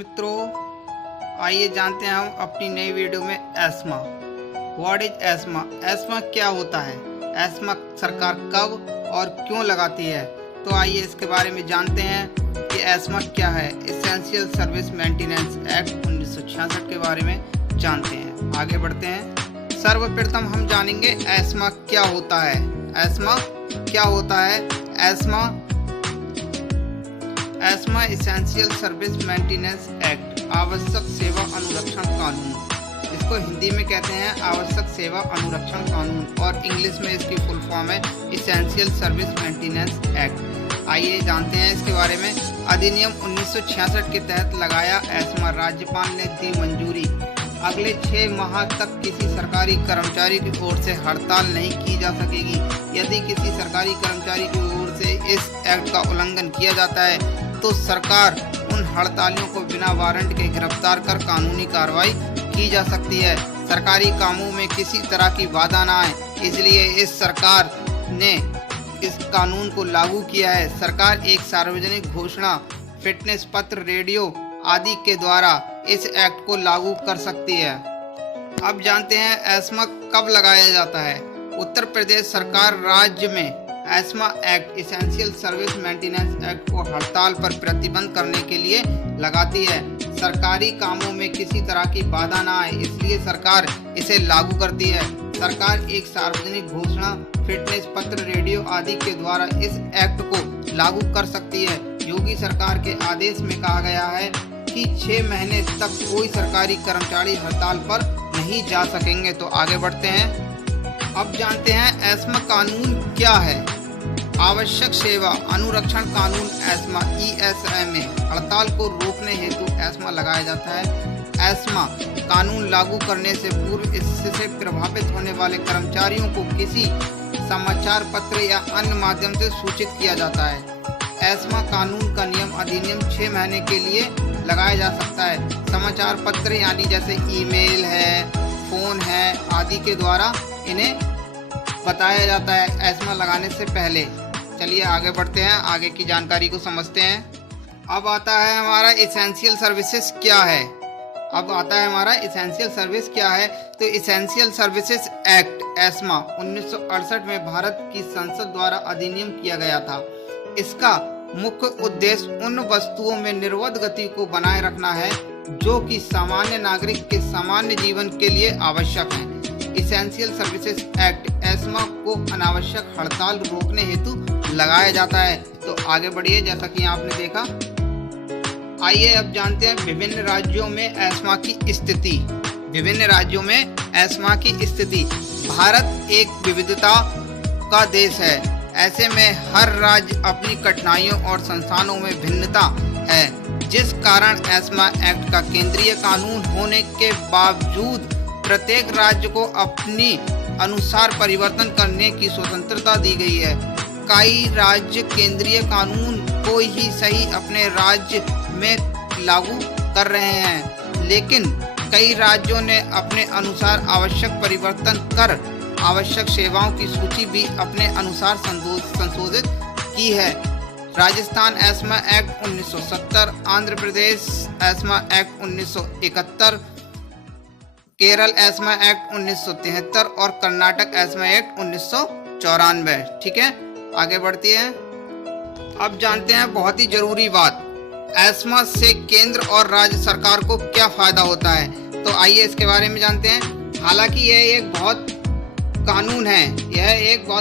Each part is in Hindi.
मित्रों, आइए जानते हैं हम अपनी नई वीडियो में ESMA. What is ESMA? ESMA क्या होता है? एस्मा सरकार कब और क्यों लगाती है? तो आइए इसके बारे में जानते हैं कि एस्मा क्या है। एसेंशियल सर्विस मेंटेनेंस एक्ट 1966 के बारे में जानते हैं। आगे बढ़ते हैं। सर्वप्रथम हम जानेंगे एस्मा क्या होता है। एस्मा क्या होता है? ESMA essential service maintenance act, आवश्यक सेवा अनुरक्षण कानून। इसको हिंदी में कहते हैं आवश्यक सेवा अनुरक्षण कानून और इंग्लिश में इसकी फुल फॉर्म है एसेंशियल सर्विस मेंटेनेंस एक्ट। आइए जानते हैं इसके बारे में। अधिनियम 1966 के तहत लगाया एस्मा। राज्यपाल ने दी मंजूरी। अगले 6 माह तक किसी सरकारी कर्मचारी की ओर से हड़ताल नहीं की जा सकेगी। यदि किसी सरकारी कर्मचारी की ओर से इस एक्ट का उल्लंघन किया जाता है तो सरकार उन हड़तालियों को बिना वारंट के गिरफ्तार कर कानूनी कार्रवाई की जा सकती है। सरकारी कामों में किसी तरह की बाधा ना आए, इसलिए इस सरकार ने इस कानून को लागू किया है। सरकार एक सार्वजनिक घोषणा, फिटनेस पत्र, रेडियो आदि के द्वारा इस एक्ट को लागू कर सकती है। अब जानते हैं एस्मा कब लगाया जाता है। उत्तर प्रदेश सरकार राज्य में ESMA act, essential service maintenance act को हड़ताल पर प्रतिबंध करने के लिए लगाती है। सरकारी कामों में किसी तरह की बाधा ना आए, इसलिए सरकार इसे लागू करती है। सरकार एक सार्वजनिक घोषणा, फिटनेस पत्र, रेडियो आदि के द्वारा इस एक्ट को लागू कर सकती है। योगी सरकार के आदेश में कहा गया है कि 6 महीने तक कोई सरकारी कर्मचारी हड़ताल पर नहीं जा सकेंगे। तो आगे बढ़ते हैं। अब जानते हैं एस्मा कानून क्या है। आवश्यक सेवा अनुरक्षण कानून एस्मा ESMA, हड़ताल को रोकने हेतु एस्मा लगाया जाता है। एस्मा कानून लागू करने से पूर्व इससे प्रभावित होने वाले कर्मचारियों को किसी समाचार पत्र या अन्य माध्यम से सूचित किया जाता है। एस्मा कानून का नियम अधिनियम 6 महीने के लिए लगाया जा सकता है। समाचार पत्र यानी जैसे ईमेल है, फोन है आदि के द्वारा इन्हें बताया जाता है एस्मा लगाने से पहले। चलिए आगे बढ़ते हैं, आगे की जानकारी को समझते हैं। अब आता है हमारा एसेंशियल सर्विसेज क्या है। एसेंशियल सर्विस क्या है? तो एसेंशियल सर्विसेज एक्ट एस्मा 1968 में भारत की संसद द्वारा अधिनियम किया गया था। इसका मुख्य उद्देश्य उन वस्तुओं में निर्बाध गति को बनाए रखना है जो कि सामान्य नागरिक के सामान्य जीवन के लिए आवश्यक है। एसेंशियल सर्विसेज एक्ट एस्मा को अनावश्यक हड़ताल रोकने हेतु लगाया जाता है। तो आगे बढ़िए, जैसा कि आपने देखा। आइए अब जानते हैं विभिन्न राज्यों में एस्मा की स्थिति। भारत एक विविधता का देश है। ऐसे में हर राज्य अपनी कठिनाइयों और संस्थानों में भिन्नता है, जिस कारण एस्मा एक्ट का केंद्रीय कानून होने के बावजूद प्रत्येक राज्य को अपनी अनुसार परिवर्तन करने की स्वतंत्रता दी गई है। कई राज्य केंद्रीय कानून को ही सही अपने राज्य में लागू कर रहे हैं, लेकिन कई राज्यों ने अपने अनुसार आवश्यक परिवर्तन कर आवश्यक सेवाओं की सूची भी अपने अनुसार संशोधित की है। Rajasthan ESMA act 1970, Andhra Pradesh ESMA act 1971, Kerala ESMA act 1973 और कर्नाटक एस्मा एक्ट 1994। ठीक है, आगे बढ़ती है। अब जानते हैं बहुत ही जरूरी बात, एस्मा से केंद्र और राज्य सरकार को क्या फायदा होता है। तो आइए इसके बारे में जानते हैं। हालांकि यह एक बहुत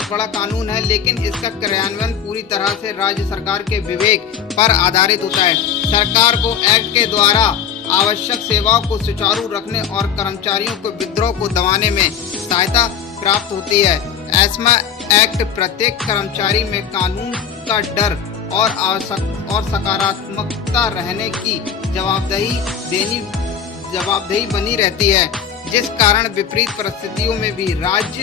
बड़ा कानून है, लेकिन इसका क्रियान्वयन पूरी तरह से राज्य सरकार के विवेक पर आधारित होता है। सरकार को एक्ट के द्वारा आवश्यक सेवाओं को सुचारू रखने और कर्मचारियों को विद्रोह को दबाने में सहायता प्राप्त होती है। एस्मा एक्ट प्रत्येक कर्मचारी में कानून का डर और सकारात्मकता रहने की जवाबदेही बनी रहती है, जिस कारण विपरीत परिस्थितियों में भी राज्य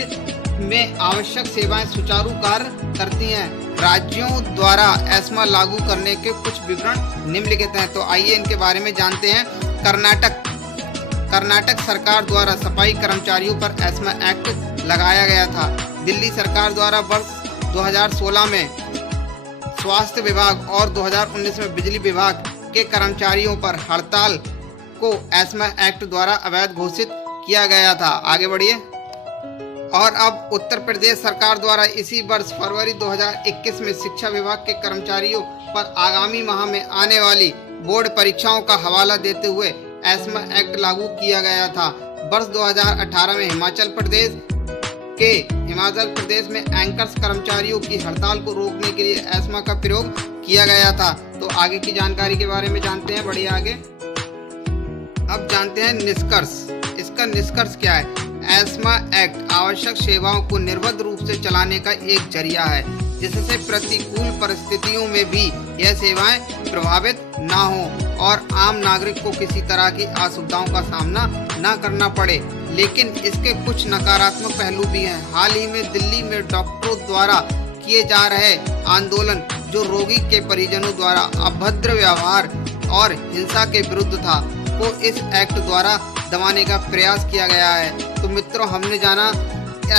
में आवश्यक सेवाएं सुचारू कार्य करती हैं। राज्यों द्वारा एस्मा लागू करने के कुछ विवरण निम्नलिखित हैं। तो आइए इनके बारे में जानते हैं। कर्नाटक सरकार द्वारा सफाई कर्मचारियों पर एस्मा एक्ट लगाया गया था। दिल्ली सरकार द्वारा वर्ष 2016 में स्वास्थ्य विभाग और 2019 में बिजली विभाग के कर्मचारियों पर हड़ताल को एस्मा एक्ट द्वारा अवैध घोषित किया गया था। आगे बढ़िए। और अब उत्तर प्रदेश सरकार द्वारा इसी वर्ष फरवरी 2021 में शिक्षा विभाग के कर्मचारियों पर आगामी माह में आने वाली बोर्ड परीक्षाओं का हवाला देते हुए एस्मा एक्ट लागू किया गया था। वर्ष 2018 में हिमाचल प्रदेश में एंकर्स कर्मचारियों की हड़ताल को रोकने के लिए एस्मा का प्रयोग किया गया था। तो आगे की जानकारी के बारे में जानते हैं, बढ़िए आगे। अब जानते हैं निष्कर्ष। इसका निष्कर्ष क्या है? एस्मा एक्ट आवश्यक सेवाओं को निर्बाध रूप से चलाने का एक जरिया है, जिससे प्रतिकूल परिस्थितियों में भी यह सेवाएं प्रभावित ना हो और आम नागरिक को किसी तरह की असुविधाओं का सामना ना करना पड़े। लेकिन इसके कुछ नकारात्मक पहलू भी हैं। हाल ही में दिल्ली में डॉक्टरों द्वारा किए जा रहे आंदोलन, जो रोगी के परिजनों द्वारा अभद्र व्यवहार और हिंसा के विरुद्ध था, को इस एक्ट द्वारा दबाने का प्रयास किया गया है। तो मित्रों, हमने जाना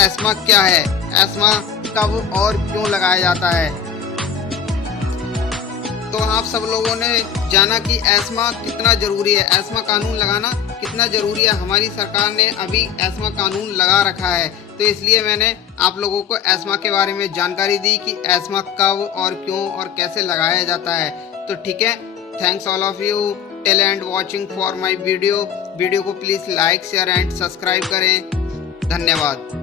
एस्मा क्या है, एस्मा कब और क्यों लगाया जाता है। तो आप सब लोगों ने जाना कि एस्मा कितना जरूरी है, एस्मा कानून लगाना कितना जरूरी है। हमारी सरकार ने अभी एस्मा कानून लगा रखा है, तो इसलिए मैंने आप लोगों को एस्मा के बारे में जानकारी दी कि एस्मा कब और क्यों और कैसे लगाया जाता है। तो ठीक है, thanks all of you till end watching for my video को please like share and subscribe करें। धन्यवाद।